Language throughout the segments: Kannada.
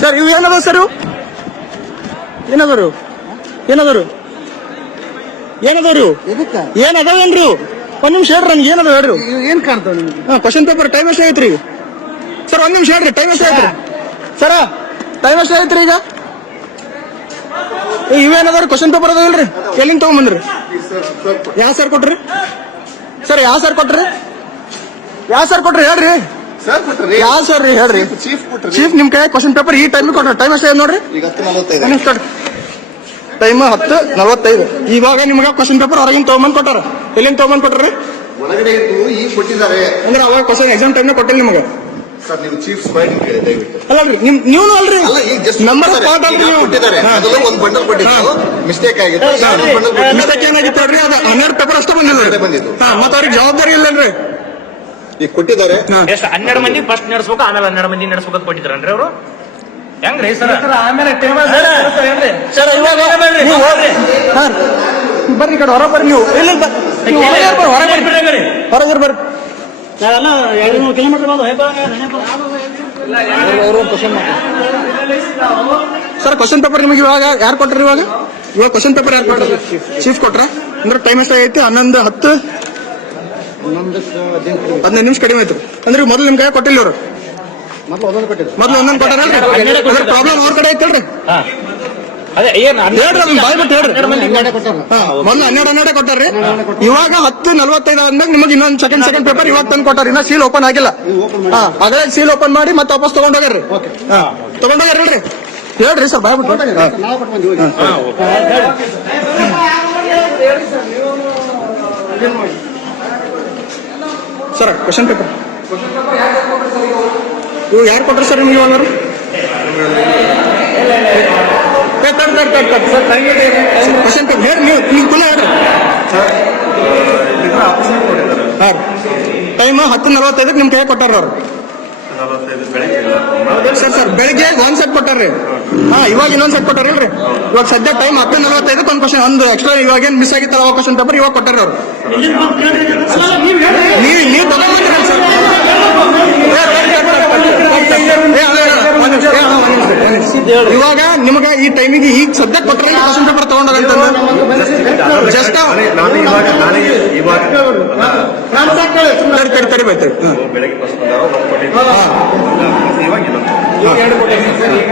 ಸರ್ ಇವು ಏನದ ಸರ್ ಏನದರು? ಏನದರು? ಏನದರು? ಏನದವ್ರಿ ಏನದಾವೇನ್ರಿ ಒಂದ್ ನಿಮಿಷ ಹೇಳ್ರಿ ನನ್ಗೆ ಏನದ ಹೇಳ್ರಿ ಏನ್ ಕಾಣ್ತಾವ ನಿಮ್ಗೆ? ಹಾ ಕ್ವಶನ್ ಪೇಪರ್ ಟೈಮ್ ಎಷ್ಟು ಐತ್ರಿ ಸರ್ ಒಂದ್ ನಿಮಿಷ ಹೇಳ್ರಿ ಟೈಮ್ ಎಷ್ಟು ಐತ್ರಿ ಸರ ಟೈಮ್ ಎಷ್ಟು ಐತ್ರಿ ಈಗ? ಇವೇನದಾರ ಕ್ವಶನ್ ಪೇಪರ್ ಅದ ಇಲ್ರಿ? ಎಲ್ಲಿಂದ ತಗೊಂಬಂದ್ರಿ? ಯಾವ ಸರ್ ಕೊಟ್ರಿ? ಸರ್ ಯಾವ ಸರ್ ಕೊಟ್ರಿ? ಯಾವ ಸರ್ ಕೊಟ್ರಿ? ಹೇಳ್ರಿ. ಸರ್ ಕೊಟ್ರಿ ಯಾವ ಸರ್ ರೀ ಹೇಳ್ರಿ. ಚೀಫ್ ಕೊಟ್ರಿ ಚೀಫ್ ನಿಮ್ ಕೈ ಕ್ವಶನ್ ಪೇಪರ್ ಈ ಟೈಮ್ ಕೊಟ್ಟ ಟೈಮ್ ಅಷ್ಟೇ ನೋಡ್ರಿ? ಈಗ ಹತ್ತು ನಲವತ್ತೈದು ಟೈಮ್ ಹತ್ತು ನಲವತ್ತೈದು. ಇವಾಗ ನಿಮ್ಗೆ ಕ್ವಶನ್ ಪೇಪರ್ ಹೊರಗಿನ ತಗೊಂಬಂದ್ ಕೊಟ್ಟಾರ? ಎಲ್ಲಿಂದ ತಗೊಂಬಂದ್ ಕೊಟ್ರಿ ಒಳಗಡೆ ಇದ್ದು ಈಗ ಕೊಟ್ಟಿದ್ದಾರೆ. ಅಂದ್ರೆ ಅವಾಗ ಕ್ವಶನ್ ಎಕ್ಸಾಮ್ ಟೈಮ್ ಕೊಟ್ಟಿಲ್ಲ ನಿಮಗೆ. ಸರ್ ನೀವು ಚೀಫ್ ಸ್ಪೈಡ್ ನಿಮ್ ನೀವು ಅಲ್ರಿ. ನಂಬರ್ ಪಾರ್ಟ್ ಅಲ್ರಿ ನೀವು ಕೊಟ್ಟಿದ್ದಾರೆ. ಮೊದಲು ಒಂದು ಬಂಡಲ್ ಕೊಟ್ಟಿದ್ದು. ಮಿಸ್ಟೇಕ್ ಆಗಿತ್ತು. ಮಿಸ್ಟೇಕ್ ಏನಾಗಿತ್ತು ಅದು ಹನ್ನೆರಡು ಪೇಪರ್ ಅಷ್ಟೇ ಬಂದಿಲ್ಲ ಬಂದಿದ್ದು. ಮತ್ತೆ ಅವ್ರಿಗೆ ಜವಾಬ್ದಾರಿ ಇಲ್ಲನ್ರಿ. ಈಗ ಕೊಟ್ಟಿದ್ದಾರೆ. ಎಷ್ಟು? ಹನ್ನೆರಡು ಮಂದಿ ಫಸ್ಟ್ ನಡೆಸ್ಬೇಕು ಆಮೇಲೆ ಹನ್ನೆರಡು ಮಂದಿ ನಡೆಸ್ಬೇಕು ಅಂತ ಕೊಟ್ಟಿದ್ರನ್ರಿ ಅವರು? ಹೆಂಗ್ರಿ ಸರ್ ಆಮೇಲೆ ಬರ್ರಿ ಕಡೆ ಹೊರ ಬರ್ರಿ ನೀವು. ಇಲ್ಲ ಹೊರಗೆ ಬರ್ರಿ ಹೊರಗೆ ಬರ್ರಿ. ನಾವೆಲ್ಲ ಎರಡು ಮೂರು ಕಿಲೋಮೀಟರ್ ಸರ್ ಕ್ವಶನ್ ಪೇಪರ್ ನಿಮಗೆ ಇವಾಗ ಯಾರು ಕೊಟ್ರಿ ಇವಾಗ? ಇವಾಗ ಕ್ವಶನ್ ಪೇಪರ್ ಯಾರು ಕೊಟ್ಟರೆ ಚೀಫ್ ಕೊಟ್ರ? ಅಂದ್ರೆ ಟೈಮ್ ಎಷ್ಟಾಗೈತಿ? ಹನ್ನೊಂದು ಹತ್ತು? ಹದಿನೈದು ನಿಮಿಷ ಕಡಿಮೆ ಆಯ್ತು. ಅಂದ್ರೆ ಮೊದಲು ನಿಮ್ ಕೈ ಕೊಟ್ಟಿಲ್ಲ ಅವರು ಮೊದಲು ಒಂದೊಂದು ಕೊಟ್ಟಿದ್ರು. ಮೊದಲು ಒಂದೊಂದು ಕೊಟ್ಟಾರ ಪ್ರಾಬ್ಲಮ್ ಅವ್ರ ಕಡೆ ಐತಲ್ರಿ ಅದೇ ಏನ್ ಹೇಳ್ರಿ ಅದನ್ನ ಹೇಳ್ರಿ. ಹನ್ನೆರಡು ಕೊಟ್ಟಾರ. ಹಾ, ಮೊದ್ಲು ಹನ್ನೆರಡು ಹನ್ನೆರಡು ಕೊಟ್ಟಾರ್ರಿ. ಇವಾಗ ಹತ್ತು ನಲ್ವತ್ತೈದು ಅಂದಾಗ ನಿಮಗೆ ಇನ್ನೊಂದು ಸೆಕೆಂಡ್ ಸೆಕೆಂಡ್ ಪೇಪರ್ ಇವಾಗ ತಂದು ಕೊಟ್ಟಾರ. ಇನ್ನ ಸೀಲ್ ಓಪನ್ ಆಗಿಲ್ಲ. ಹಾ ಅದೇ ಸೀಲ್ ಓಪನ್ ಮಾಡಿ ಮತ್ತೆ ವಾಪಸ್ ತಗೊಂಡೋಗ್ರಿ ಹಾ ತಗೊಂಡೋಗ್ರಿ ಹೇಳ್ರಿ. ಹೇಳ್ರಿ ಸರ್ ಬಾಯ್ ಬಿಟ್ಟು. ಹಾ. ನಾವು ಕೊಟ್ಟು ಬಂದ್ವಿ ಹೋಗಿ ಸರ್ ಕ್ವಶನ್ ಪೇಪರ್ ಇವು ಯಾರು ಕೊಟ್ಟರು ಸರ್ ನಿಮಗೆ ಇವಾಗ ಕ್ವಶನ್ ಪೇಪರ್ ಹೇಳಿ ನೀವು ನೀವು ಕುಲ ಹೇಳ್ರಿ ಹಾಂ ಟೈಮ್ ಹತ್ತು ನಲವತ್ತೈದಕ್ಕೆ ನಿಮ್ಮ ಕೈ ಕೊಟ್ಟಾರ ಅವ್ರು? ಸರ್ ಸರ್ ಬೆಳಿಗ್ಗೆ ಒಂದ್ ಸೆಟ್ ಕೊಟ್ಟಾರ್ರಿ. ಹಾ ಇವಾಗ ಇನ್ನೊಂದ್ ಸೆಟ್ ಕೊಟ್ಟಾರಿಲ್ರಿ ಇವಾಗ ಸದ್ಯ ಟೈಮ್ ಹತ್ತು ನಲವತ್ತೈದಕ್ಕೆ ಒಂದು ಕ್ವಶನ್ ಒಂದು ಎಕ್ಸ್ಟ್ರಾ ಇವಾಗ ಏನ್ ಮಿಸ್ ಆಗಿತ್ತಲ್ಲ ಕ್ವಶನ್ ಪೇಪರ್ ಇವಾಗ ಕೊಟ್ಟಾರ ಅವ್ರು. ನೀವು ನೀವು ತಗೊಂಡ್ಬಂದ್ರಲ್ಲ ಸರ್ ಏ, ತರ್ರಿ, ತರ್ರಿ, ತರ್ರಿ, ತರ್ರಿ. ಏ, ಅಲ್ಲ, ಅಲ್ಲ, ಒಂದ್ ನಿಮಿಷ, ಏ, ಅಲ್ಲ, ಒಂದ್ ನಿಮಿಷ, ಒಂದ್ ನಿಮಿಷ. ಇವಾಗ ನಿಮಗೆ ಈ ಟೈಮಿಗೆ ಈಗ ಸದ್ಯ ಕೊಟ್ಟರೆ ಕ್ವಶನ್ ಪೇಪರ್ ತಗೊಂಡಾಗಂತಂದ್ರೆ ಜಸ್ಟ್ ನಾನು ಇವಾಗ ಇವಾಗ ತರಿ ತರಿ ತರಿ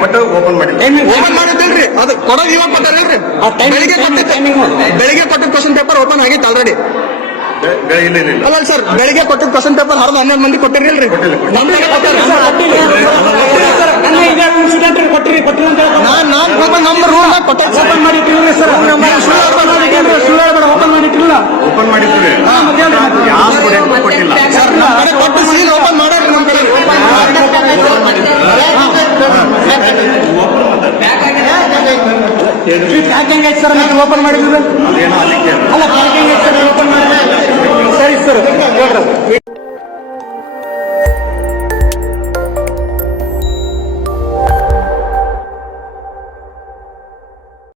ಬಟ್ ಓಪನ್ ಮಾಡಿ ಓಪನ್ ಮಾಡಿದ್ದಲ್ರಿ. ಅದು ಕೊಡೋದು ಇವಾಗ ಬೆಳಿಗ್ಗೆ ಕೊಟ್ಟ ಬೆಳಿಗ್ಗೆ ಕೊಟ್ಟಿದ್ದ ಕ್ವಶನ್ ಪೇಪರ್ ಓಪನ್ ಆಗಿತ್ತು ಆಲ್ರೆಡಿ ಅಲ್ಲ ಸರ್ ಬೆಳಿಗ್ಗೆ ಕೊಟ್ಟಿದ್ದ ಕ್ವಶನ್ ಪೇಪರ್ ಹರಿದು ಹನ್ನೆರಡು ಮಂದಿ ಕೊಟ್ಟಿರಲ್ರಿ ನಮ್ಮ ಕಡೆ ಕೊಟ್ಟಿರಿ ಕೊಟ್ಟಿರಿ ಅಂತ ನಾನ್ ನಾನ್ ಓಪನ್ ನಂಬರ್ ರೂಲ್ ಕೊಟ್ಟೆ ಓಪನ್ ಮಾಡಿ ಇಟ್ಟಿಲ್ಲ ಸರ್ ಸುಳ್ಳು ಹೇಳ್ಬೇಡ ಓಪನ್ ಮಾಡಿ ಇಟ್ಟಿಲ್ಲ ಓಪನ್ ಮಾಡಿದ್ರೆ ಕೊಟ್ಟಿಲ್ಲ ಓಪನ್ ಮಾಡ್ಯಾರ ನಮ್ಮ ಕಡೆ ಪ್ಯಾಕಿಂಗ್ ಐತೆ ಸರ್ ಮತ್ತೆ ಓಪನ್ ಮಾಡಿದ್ರು ಅದೇನೋ ಅಲ್ಲಿ ಐತೆ ಸರ್ ಓಪನ್ ಮಾಡಿದ್ರೆ ಸರಿ ಸರ್